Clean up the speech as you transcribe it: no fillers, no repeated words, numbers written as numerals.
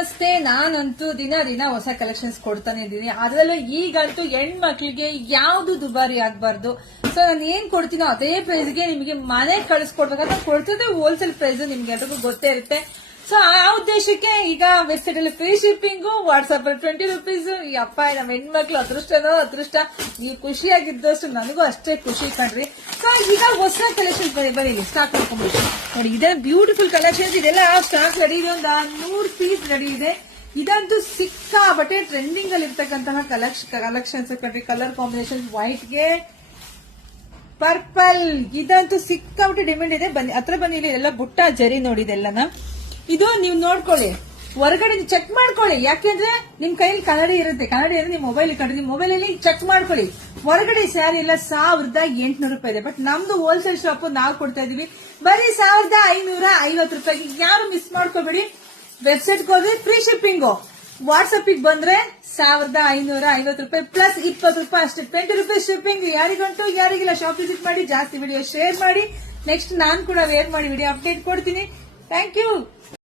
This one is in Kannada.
ನಮಸ್ತೆ. ನಾನಂತೂ ದಿನ ಹೊಸ ಕಲೆಕ್ಷನ್ಸ್ ಕೊಡ್ತಾನೆ ಇದ್ದೀನಿ. ಅದರಲ್ಲೂ ಈಗಂತೂ ಹೆಣ್ಮಕ್ಳಿಗೆ ಯಾವ್ದು ದುಬಾರಿ ಆಗ್ಬಾರ್ದು. ಸೊ ನಾನು ಏನ್ ಕೊಡ್ತೀನೋ ಅದೇ ಪ್ರೈಸ್ಗೆ ನಿಮಗೆ ಮನೆ ಕಳಿಸ್ಕೊಡ್ಬೇಕಂತ ಕೊಡ್ತಿದ್ದೆ. ಹೋಲ್ಸೇಲ್ ಪ್ರೈಸ್ ನಿಮ್ಗೆ ಎಲ್ರಿಗೂ ಗೊತ್ತೇ ಇರುತ್ತೆ. ಸೊ ಆ ಉದ್ದೇಶಕ್ಕೆ ಈಗ ವೆಬ್ಸೈಟ್ ಅಲ್ಲಿ ಫ್ರೀ ಶಿಪ್ಪಿಂಗ್, ವಾಟ್ಸ್ಆಪ್ ಅಲ್ಲಿ 20 ರೂಪೀಸ್. ಅಪ್ಪ ನಮ್ಮ ಹೆಣ್ಮಕ್ಳು ಅದೃಷ್ಟ. ನೀವು ಖುಷಿಯಾಗಿದ್ದಷ್ಟು ನನಗೂ ಅಷ್ಟೇ ಖುಷಿ ಕಣ್ರಿ. ಸೊ ಈಗ ಹೊಸ ಕಲೆಕ್ಷನ್ಸ್ ಬರೀ ಸ್ಟಾಕ್ ಮಾಡ್ಕೊಂಡ್ಬಿಟ್ಟು ನೋಡಿ. ಇದೇ ಬ್ಯೂಟಿಫುಲ್ ಕಲೆಕ್ಷನ್ಸ್. ಇದೆಲ್ಲ ಸ್ಟಾಕ್ ರೆಡಿ ಇದೆ. ಒಂದು 100 ಪೀಸ್ ರೆಡಿ ಇದೆ. ಇದಂತೂ ಸಿಕ್ಕಾಬಟ್ಟೆ ಟ್ರೆಂಡಿಂಗ್ ಅಲ್ಲಿ ಇರ್ತಕ್ಕಂತಹ ಕಲೆಕ್ಷನ್ಸ್ ಕಣ್ರಿ. ಕಲರ್ ಕಾಂಬಿನೇಷನ್ ವೈಟ್ಗೆ ಪರ್ಪಲ್, ಇದಂತೂ ಸಿಕ್ಕಾಬಟ್ಟೆ ಡಿಮ್ಯಾಂಡ್ ಇದೆ. ಬನ್ನಿ ಹತ್ರ ಬನ್ನಿ. ಇಲ್ಲಿ ಎಲ್ಲ ಬುಟ್ಟ ಜರಿ ನೋಡಿ. ಇದೆಲ್ಲನ ಇದು ನೀವು ನೋಡ್ಕೊಳ್ಳಿ, ಹೊರಗಡೆ ಚೆಕ್ ಮಾಡ್ಕೊಳ್ಳಿ. ಯಾಕೆಂದ್ರೆ ನಿಮ್ ಕೈಯಲ್ಲಿ ಕನ್ನಡಿ ಇರುತ್ತೆ. ಕನ್ನಡಿ ಅಂದ್ರೆ ನಿಮ್ ಮೊಬೈಲ್ ಇಟ್ಕೊಂಡ್ರೆ ನಿಮ್ ಮೊಬೈಲ್ ಅಲ್ಲಿ ಚೆಕ್ ಮಾಡ್ಕೊಳ್ಳಿ. ಹೊರಗಡೆ ಸ್ಯಾರಿ ಎಲ್ಲ 1800 ರೂಪಾಯಿ ಇದೆ. ಬಟ್ ನಮ್ದು ಹೋಲ್ಸೇಲ್ ಶಾಪ್ ನಾವು ಕೊಡ್ತಾ ಇದೀವಿ ಬರೀ 1550 ರೂಪಾಯಿಗೆ. ಯಾರು ಮಿಸ್ ಮಾಡ್ಕೋಬೇಡಿ. ವೆಬ್ಸೈಟ್ಗೆ ಹೋದ್ರೆ ಫ್ರೀ ಶಿಪ್ಪಿಂಗ್, ವಾಟ್ಸ್ಆಪ್ ಬಂದ್ರೆ 1550 ರೂಪಾಯಿ ಪ್ಲಸ್ 20 ರೂಪಾಯಿ ಅಷ್ಟೇ. 20 ರೂಪಾಯಿ ಶಿಪ್ಪಿಂಗ್. ಯಾರಿಗಂಟು ಯಾರಿಗಿಲ್ಲ. ಶಾಪ್ ವಿಸಿಟ್ ಮಾಡಿ, ಜಾಸ್ತಿ ವಿಡಿಯೋ ಶೇರ್ ಮಾಡಿ. ನೆಕ್ಸ್ಟ್ ನಾನ್ ಕೂಡ ವೇರ್ ಮಾಡಿ ವಿಡಿಯೋ ಅಪ್ಡೇಟ್ ಕೊಡ್ತೀನಿ. Thank you.